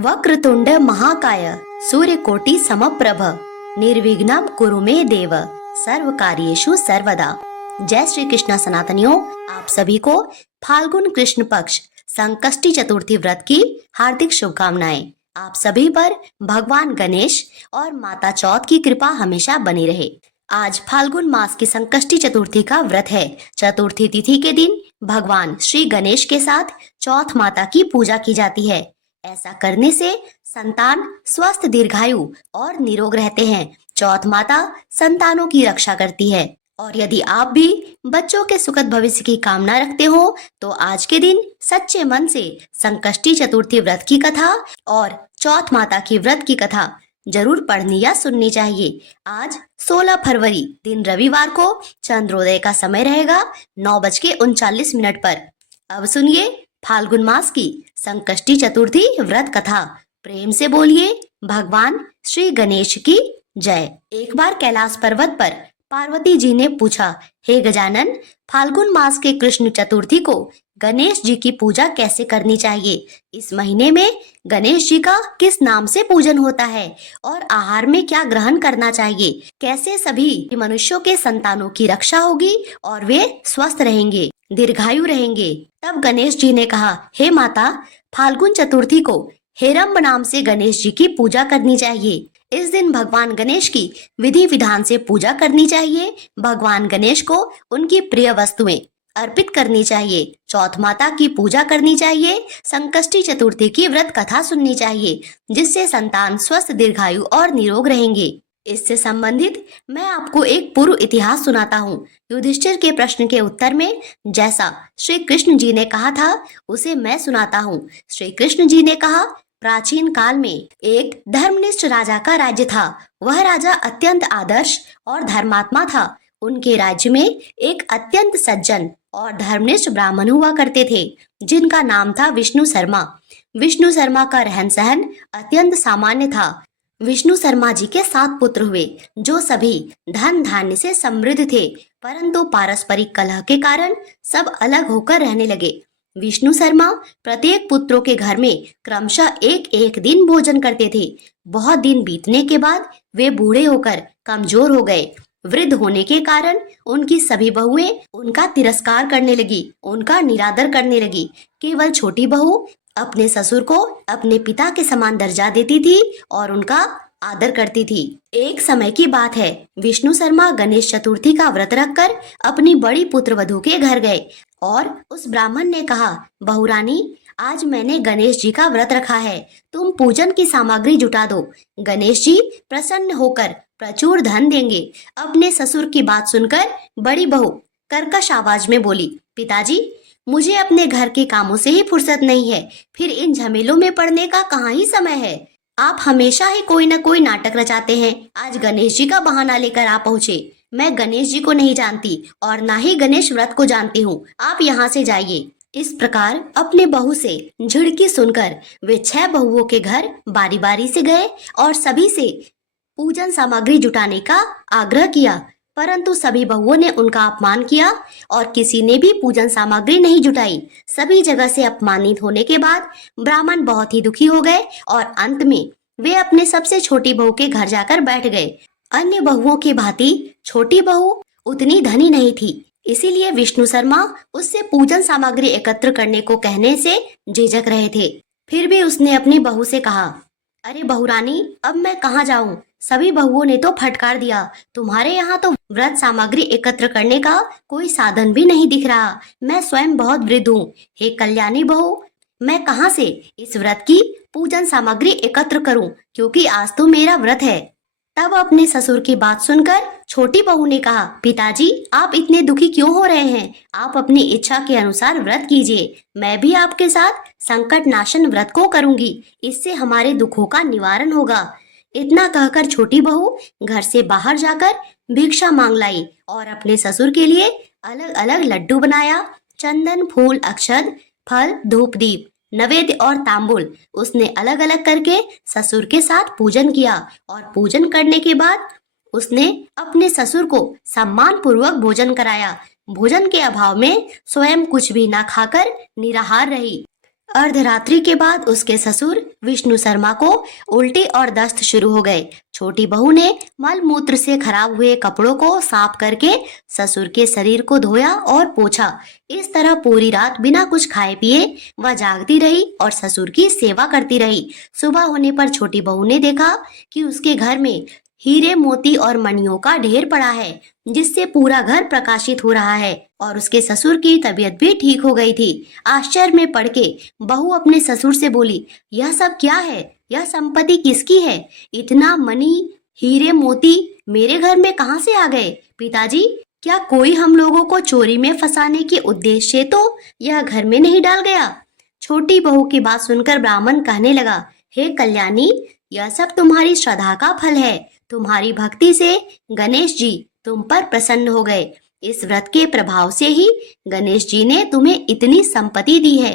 वक्रतुंड महाकाय सूर्यकोटि समप्रभ निर्विघ्नं कुरु मे देव सर्व कार्येषु सर्वदा। जय श्री कृष्ण सनातनियों, आप सभी को फाल्गुन कृष्ण पक्ष संकष्टी चतुर्थी व्रत की हार्दिक शुभकामनाएं। आप सभी पर भगवान गणेश और माता चौथ की कृपा हमेशा बनी रहे। आज फाल्गुन मास की संकष्टी चतुर्थी का व्रत है। चतुर्थी तिथि के दिन भगवान श्री गणेश के साथ चौथ माता की पूजा की जाती है। ऐसा करने से संतान स्वस्थ, दीर्घायु और निरोग रहते हैं। चौथ माता संतानों की रक्षा करती है। और यदि आप भी बच्चों के सुखद भविष्य की कामना रखते हो तो आज के दिन सच्चे मन से संकष्टी चतुर्थी व्रत की कथा और चौथ माता की व्रत की कथा जरूर पढ़नी या सुननी चाहिए। आज 16 फरवरी दिन रविवार को चंद्रोदय का समय रहेगा 9:39 पर। अब सुनिए फाल्गुन मास की संकष्टी चतुर्थी व्रत कथा। प्रेम से बोलिए भगवान श्री गणेश की जय। एक बार कैलाश पर्वत पर पार्वती जी ने पूछा, हे गजानन, फाल्गुन मास के कृष्ण चतुर्थी को गणेश जी की पूजा कैसे करनी चाहिए? इस महीने में गणेश जी का किस नाम से पूजन होता है और आहार में क्या ग्रहण करना चाहिए? कैसे सभी मनुष्यों के संतानों की रक्षा होगी और वे स्वस्थ रहेंगे, दीर्घायु रहेंगे? तब गणेश जी ने कहा, हे माता, फाल्गुन चतुर्थी को हेरंब नाम से गणेश जी की पूजा करनी चाहिए। इस दिन भगवान गणेश की विधि विधान से पूजा करनी चाहिए। भगवान गणेश को उनकी प्रिय वस्तुएं अर्पित करनी चाहिए। चौथ माता की पूजा करनी चाहिए। संकष्टी चतुर्थी की व्रत कथा सुननी चाहिए, जिससे संतान स्वस्थ, दीर्घायु और निरोग रहेंगे। इससे संबंधित मैं आपको एक पूर्व इतिहास सुनाता हूँ। युधिष्ठिर के प्रश्न के उत्तर में जैसा श्री कृष्ण जी ने कहा था उसे मैं सुनाता हूँ। श्री कृष्ण जी ने कहा, प्राचीन काल में एक धर्मनिष्ठ राजा का राज्य था। वह राजा अत्यंत आदर्श और धर्मात्मा था। उनके राज्य में एक अत्यंत सज्जन और धर्मनिष्ठ ब्राह्मण हुआ करते थे, जिनका नाम था विष्णु शर्मा। विष्णु शर्मा का रहन सहन अत्यंत सामान्य था। विष्णु शर्मा जी के 7 पुत्र हुए, जो सभी धन धान्य से समृद्ध थे, परंतु पारस्परिक कलह के कारण सब अलग होकर रहने लगे। विष्णु शर्मा प्रत्येक पुत्रों के घर में क्रमशः एक एक दिन भोजन करते थे। बहुत दिन बीतने के बाद वे बूढ़े होकर कमजोर हो गए। वृद्ध होने के कारण उनकी सभी बहुएं उनका तिरस्कार करने लगी, उनका निरादर करने लगी। केवल छोटी बहू अपने ससुर को अपने पिता के समान दर्जा देती थी और उनका आदर करती थी। एक समय की बात है, विष्णु शर्मा गणेश चतुर्थी का व्रत रखकर अपनी बड़ी पुत्र वधू के घर गए और उस ब्राह्मण ने कहा, बहुरानी, आज मैंने गणेश जी का व्रत रखा है, तुम पूजन की सामग्री जुटा दो। गणेश जी प्रसन्न होकर प्रचुर धन देंगे। अपने ससुर की बात सुनकर बड़ी बहू कर्कश आवाज में बोली, पिताजी, मुझे अपने घर के कामों से ही फुर्सत नहीं है, फिर इन झमेलों में पड़ने का कहाँ ही समय है। आप हमेशा ही कोई न कोई नाटक रचाते हैं। आज गणेश जी का बहाना लेकर आप पहुँचे। मैं गणेश जी को नहीं जानती और ना ही गणेश व्रत को जानती हूँ। आप यहाँ से जाइए। इस प्रकार अपने बहू से झिड़की सुनकर वे 6 बहुओं के घर बारी बारी से गए और सभी से पूजन सामग्री जुटाने का आग्रह किया, परंतु सभी बहुओं ने उनका अपमान किया और किसी ने भी पूजन सामग्री नहीं जुटाई। सभी जगह से अपमानित होने के बाद ब्राह्मण बहुत ही दुखी हो गए और अंत में वे अपने सबसे छोटी बहू के घर जाकर बैठ गए। अन्य बहुओं की भांति छोटी बहू उतनी धनी नहीं थी, इसीलिए विष्णु शर्मा उससे पूजन सामग्री एकत्र करने को कहने से झिझक रहे थे। फिर भी उसने अपनी बहू से कहा, अरे बहुरानी, अब मैं कहाँ जाऊँ? सभी बहुओं ने तो फटकार दिया, तुम्हारे यहाँ तो व्रत सामग्री एकत्र करने का कोई साधन भी नहीं दिख रहा। मैं स्वयं बहुत वृद्ध हूँ। हे कल्याणी बहू, मैं कहाँ से इस व्रत की पूजन सामग्री एकत्र करूँ, क्योंकि आज तो मेरा व्रत है। तब अपने ससुर की बात सुनकर छोटी बहू ने कहा, पिताजी, आप इतने दुखी क्यों हो रहे हैं? आप अपनी इच्छा के अनुसार व्रत कीजिए। मैं भी आपके साथ संकट नाशन व्रत को करूंगी। इससे हमारे दुखों का निवारण होगा। इतना कहकर छोटी बहू घर से बाहर जाकर भिक्षा मांग लाई और अपने ससुर के लिए अलग अलग लड्डू बनाया। चंदन, फूल, अक्षत, फल, धूप, दीप, नैवेद्य और तांबूल उसने अलग अलग करके ससुर के साथ पूजन किया और पूजन करने के बाद उसने अपने ससुर को सम्मान पूर्वक भोजन कराया। भोजन के अभाव में स्वयं कुछ भी ना खाकर निराहार रही। अर्धरात्रि के बाद उसके ससुर विष्णु शर्मा को उल्टी और दस्त शुरू हो गए। छोटी बहू ने मल मूत्र से खराब हुए कपड़ों को साफ करके ससुर के शरीर को धोया और पोंछा। इस तरह पूरी रात बिना कुछ खाए पिए वह जागती रही और ससुर की सेवा करती रही। सुबह होने पर छोटी बहू ने देखा कि उसके घर में हीरे मोती और मणियों का ढेर पड़ा है, जिससे पूरा घर प्रकाशित हो रहा है और उसके ससुर की तबीयत भी ठीक हो गई थी। आश्चर्य में पड़ के बहू अपने ससुर से बोली, यह सब क्या है? यह संपत्ति किसकी है? इतना मणि, हीरे मोती मेरे घर में कहाँ से आ गए? पिताजी, क्या कोई हम लोगों को चोरी में फंसाने के उद्देश्य से तो यह घर में नहीं डाल गया? छोटी बहू की बात सुनकर ब्राह्मण कहने लगा, हे कल्याणी, यह सब तुम्हारी श्रद्धा का फल है। तुम्हारी भक्ति से गणेश जी तुम पर प्रसन्न हो गए। इस व्रत के प्रभाव से ही गणेश जी ने तुम्हें इतनी संपत्ति दी है।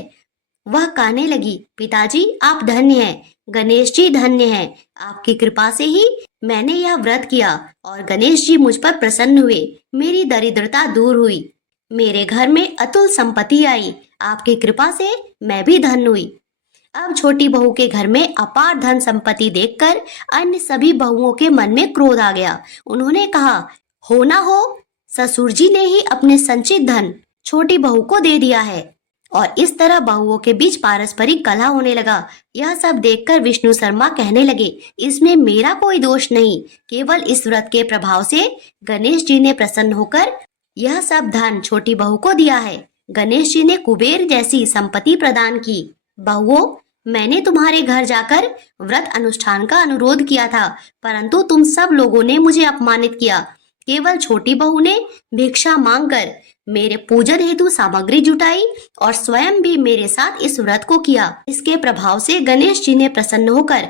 वह कहने लगी, पिताजी आप धन्य हैं, गणेश जी धन्य हैं। आपकी कृपा से ही मैंने यह व्रत किया और गणेश जी मुझ पर प्रसन्न हुए। मेरी दरिद्रता दूर हुई, मेरे घर में अतुल संपत्ति आई। आपकी कृपा से मैं भी धन्य हुई। अब छोटी बहू के घर में अपार धन संपत्ति देखकर अन्य सभी बहुओं के मन में क्रोध आ गया। उन्होंने कहा, हो ना हो ससुर जी ने ही अपने संचित धन छोटी बहू को दे दिया है। और इस तरह बहुओं के बीच पारस्परिक कलह होने लगा। यह सब देखकर विष्णु शर्मा कहने लगे, इसमें मेरा कोई दोष नहीं, केवल इस व्रत के प्रभाव से गणेश जी ने प्रसन्न होकर यह सब धन छोटी बहू को दिया है। गणेश जी ने कुबेर जैसी संपत्ति प्रदान की। बहुओं, मैंने तुम्हारे घर जाकर व्रत अनुष्ठान का अनुरोध किया था, परंतु तुम सब लोगों ने मुझे अपमानित किया। केवल छोटी बहू ने भिक्षा मांगकर मेरे पूजन हेतु सामग्री जुटाई और स्वयं भी मेरे साथ इस व्रत को किया। इसके प्रभाव से गणेश जी ने प्रसन्न होकर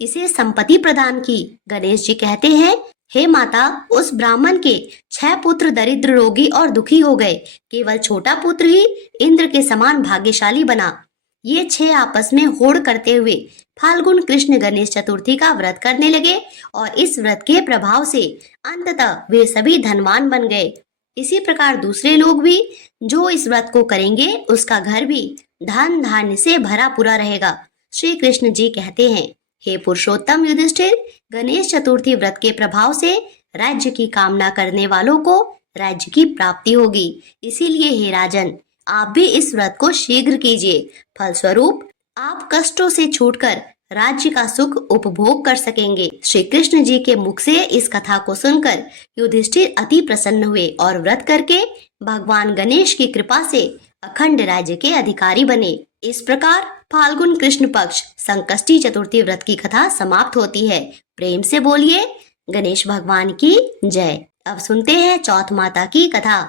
इसे संपत्ति प्रदान की। गणेश जी कहते हैं, हे माता, उस ब्राह्मण के 6 पुत्र दरिद्र, रोगी और दुखी हो गए। केवल छोटा पुत्र ही इंद्र के समान भाग्यशाली बना। ये 6 आपस में होड़ करते हुए फाल्गुन कृष्ण गणेश चतुर्थी का व्रत करने लगे और इस व्रत के प्रभाव से अंततः वे सभी धनवान बन गए। इसी प्रकार दूसरे लोग भी जो इस व्रत को करेंगे, उसका घर भी धन धान्य से भरा पूरा रहेगा। श्री कृष्ण जी कहते हैं, हे पुरुषोत्तम युधिष्ठिर, गणेश चतुर्थी व्रत के प्रभाव से राज्य की कामना करने वालों को राज्य की प्राप्ति होगी। इसीलिए हे राजन, आप भी इस व्रत को शीघ्र कीजिए। फलस्वरूप आप कष्टों से छूटकर राज्य का सुख उपभोग कर सकेंगे। श्री कृष्ण जी के मुख से इस कथा को सुनकर युधिष्ठिर अति प्रसन्न हुए और व्रत करके भगवान गणेश की कृपा से अखंड राज्य के अधिकारी बने। इस प्रकार फाल्गुन कृष्ण पक्ष संकष्टी चतुर्थी व्रत की कथा समाप्त होती है। प्रेम से बोलिए गणेश भगवान की जय। अब सुनते हैं चौथ माता की कथा।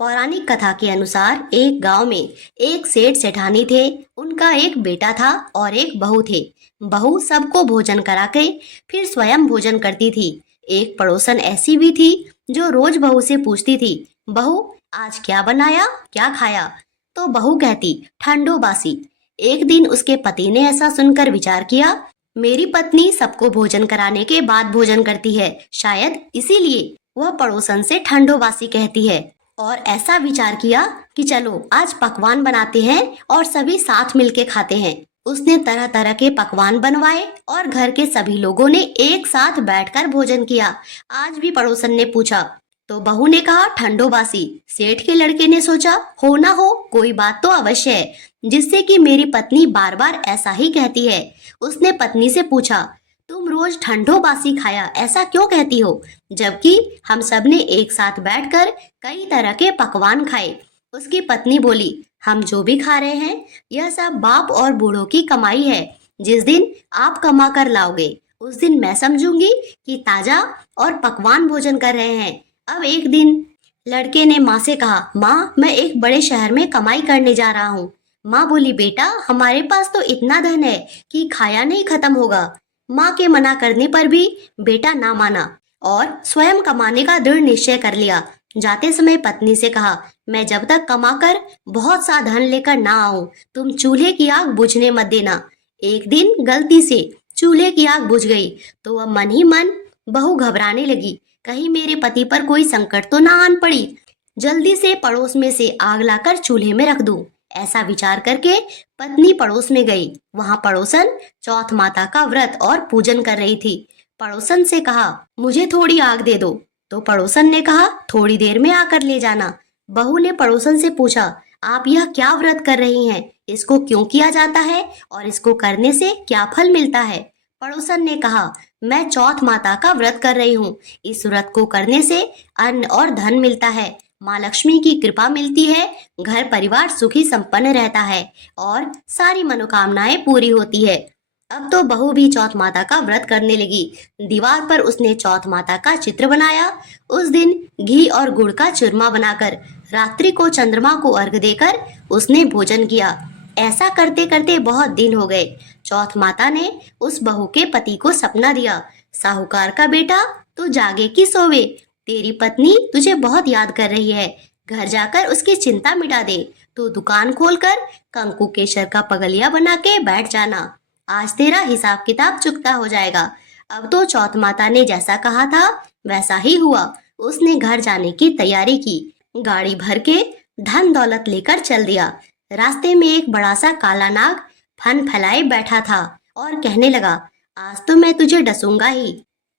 पौराणिक कथा के अनुसार एक गांव में एक सेठ सेठानी थे। उनका एक बेटा था और एक बहू थे। बहू सबको भोजन करा के फिर स्वयं भोजन करती थी। एक पड़ोसन ऐसी भी थी जो रोज बहू से पूछती थी, बहू आज क्या बनाया, क्या खाया? तो बहू कहती, ठंडो बासी। एक दिन उसके पति ने ऐसा सुनकर विचार किया, मेरी पत्नी सबको भोजन कराने के बाद भोजन करती है, शायद इसीलिए वह पड़ोसन से ठंडो बासी कहती है। और ऐसा विचार किया कि चलो आज पकवान बनाते हैं और सभी साथ मिलके खाते हैं। उसने तरह तरह के पकवान बनवाए और घर के सभी लोगों ने एक साथ बैठकर भोजन किया। आज भी पड़ोसन ने पूछा तो बहू ने कहा ठंडो बासी। सेठ के लड़के ने सोचा, हो ना हो कोई बात तो अवश्य है जिससे कि मेरी पत्नी बार बार ऐसा ही कहती है। उसने पत्नी से पूछा, तुम रोज ठंडो बासी खाया ऐसा क्यों कहती हो, जबकि हम सब ने एक साथ बैठकर कई तरह के पकवान खाए। उसकी पत्नी बोली, हम जो भी खा रहे हैं यह सब बाप और बूढ़ों की कमाई है। जिस दिन आप कमा कर लाओगे उस दिन मैं समझूंगी कि ताजा और पकवान भोजन कर रहे हैं। अब एक दिन लड़के ने माँ से कहा, माँ मैं एक बड़े शहर में कमाई करने जा रहा हूँ। माँ बोली, बेटा हमारे पास तो इतना धन है कि खाया नहीं खत्म होगा। माँ के मना करने पर भी बेटा ना माना और स्वयं कमाने का दृढ़ निश्चय कर लिया। जाते समय पत्नी से कहा, मैं जब तक कमाकर बहुत सा धन लेकर ना आऊं तुम चूल्हे की आग बुझने मत देना। एक दिन गलती से चूल्हे की आग बुझ गई तो वह मन ही मन बहू घबराने लगी, कहीं मेरे पति पर कोई संकट तो ना आन पड़ी। जल्दी से पड़ोस में से आग लाकर चूल्हे में रख दूं। ऐसा विचार करके पत्नी पड़ोस में गई। वहां पड़ोसन चौथ माता का व्रत और पूजन कर रही थी। पड़ोसन से कहा, मुझे थोड़ी आग दे दो। तो पड़ोसन ने कहा, थोड़ी देर में आकर ले जाना। बहू ने पड़ोसन से पूछा, आप यह क्या व्रत कर रही हैं? इसको क्यों किया जाता है और इसको करने से क्या फल मिलता है? पड़ोसन ने कहा, मैं चौथ माता का व्रत कर रही हूँ। इस व्रत को करने से अन्न और धन मिलता है, माँ लक्ष्मी की कृपा मिलती है, घर परिवार सुखी संपन्न रहता है और सारी मनोकामनाएं पूरी होती है। अब तो बहू भी चौथ माता का व्रत करने लगी। दीवार पर उसने चौथ माता का चित्र बनाया। उस दिन घी और गुड़ का चूरमा बनाकर रात्रि को चंद्रमा को अर्घ देकर उसने भोजन किया। ऐसा करते करते बहुत दिन हो गए। चौथ माता ने उस बहू के पति को सपना दिया, साहूकार का बेटा, तू जागे कि सोवे, तेरी पत्नी तुझे बहुत याद कर रही है, घर जाकर उसकी चिंता मिटा दे। तू दुकान खोलकर कंकु केसर का पगलिया बना के बैठ जाना, आज तेरा हिसाब किताब चुकता हो जाएगा। अब तो चौथ माता ने जैसा कहा था वैसा ही हुआ। उसने घर जाने की तैयारी की, गाड़ी भर के धन दौलत लेकर चल दिया। रास्ते में एक बड़ा सा काला नाग फन फैलाए बैठा था और कहने लगा, आज तो मैं तुझे डसूंगा ही,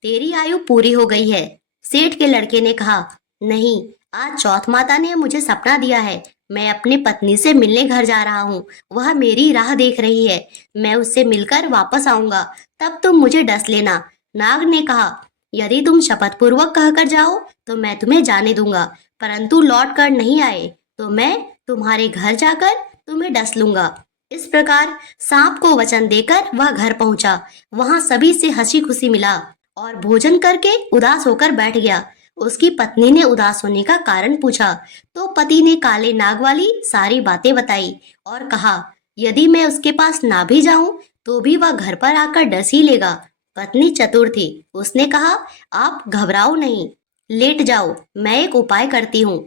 तेरी आयु पूरी हो गई है। सेठ के लड़के ने कहा, नहीं, आज चौथ माता ने मुझे सपना दिया है, मैं अपनी पत्नी से मिलने घर जा रहा हूँ, वह मेरी राह देख रही है, मैं उससे मिलकर वापस आऊंगा, तब तुम मुझे डस लेना। नाग ने कहा, यदि तुम शपथ पूर्वक कहकर जाओ तो मैं तुम्हें जाने दूंगा, परंतु लौट कर नहीं आए तो मैं तुम्हारे घर जाकर तुम्हें डस लूंगा। इस प्रकार सांप को वचन देकर वह घर पहुंचा। वहां सभी से हंसी खुशी मिला और भोजन करके उदास होकर बैठ गया। उसकी पत्नी ने उदास होने का कारण पूछा तो पति ने काले नाग वाली सारी बातें बताई और कहा, यदि मैं उसके पास ना भी जाऊं तो भी वह घर पर आकर डस ही लेगा। पत्नी चतुर थी, उसने कहा, आप घबराओ नहीं, लेट जाओ, मैं एक उपाय करती हूँ।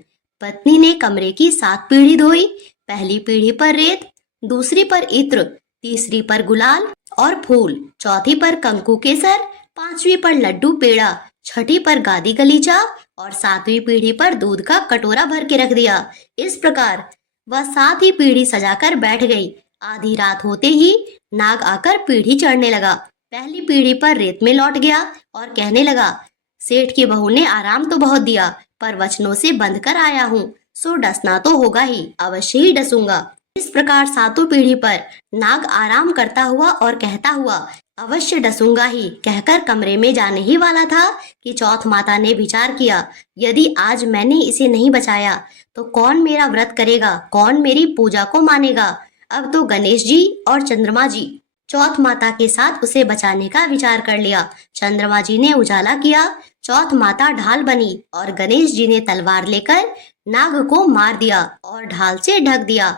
पत्नी ने कमरे की 7 पीढ़ी धोई। पहली पीढ़ी पर रेत, दूसरी पर इत्र, तीसरी पर गुलाल और फूल, चौथी पर कंकु केसर, पांचवी पर लड्डू पेड़ा, छठी पर गादी गलीचा और 7वीं पीढ़ी पर दूध का कटोरा भर के रख दिया। इस प्रकार वह 7 ही पीढ़ी सजाकर बैठ गई। आधी रात होते ही नाग आकर पीढ़ी चढ़ने लगा। पहली पीढ़ी पर रेत में लौट गया और कहने लगा, सेठ की बहू ने आराम तो बहुत दिया, पर वचनों से बंध कर आया हूँ, सो डसना तो होगा ही, अवश्य ही डसूंगा। इस प्रकार 7 पीढ़ी पर नाग आराम करता हुआ और कहता हुआ, अवश्य डसूंगा ही, कहकर कमरे में जाने ही वाला था कि चौथ माता ने विचार किया, यदि आज मैंने इसे नहीं बचाया तो कौन मेरा व्रत करेगा, कौन मेरी पूजा को मानेगा। अब तो गणेश जी और चंद्रमा जी चौथ माता के साथ उसे बचाने का विचार कर लिया। चंद्रमा जी ने उजाला किया, चौथ माता ढाल बनी और गणेश जी ने तलवार लेकर नाग को मार दिया और ढाल से ढक दिया।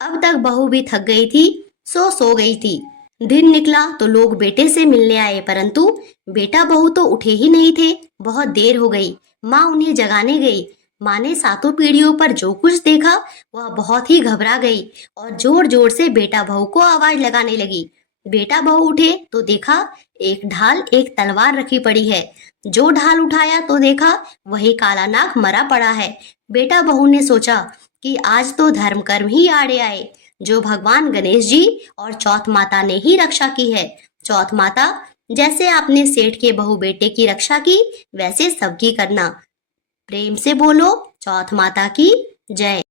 अब तक बहू भी थक गई थी, सो गई थी। दिन निकला तो लोग बेटे से मिलने आए, परंतु बेटा बहू तो उठे ही नहीं थे। बहुत देर हो गई, माँ उन्हें जगाने गई। माँ ने 7 पीढ़ियों पर जो कुछ देखा वह बहुत ही घबरा गई और जोर जोर से बेटा बहू को आवाज लगाने लगी। बेटा बहू उठे तो देखा एक ढाल एक तलवार रखी पड़ी है। जो ढाल उठाया तो देखा वही काला नाग मरा पड़ा है। बेटा बहू ने सोचा कि आज तो धर्म कर्म ही आड़े आए, जो भगवान गणेश जी और चौथ माता ने ही रक्षा की है। चौथ माता, जैसे आपने सेठ के बहू बेटे की रक्षा की वैसे सबकी करना। प्रेम से बोलो, चौथ माता की जय।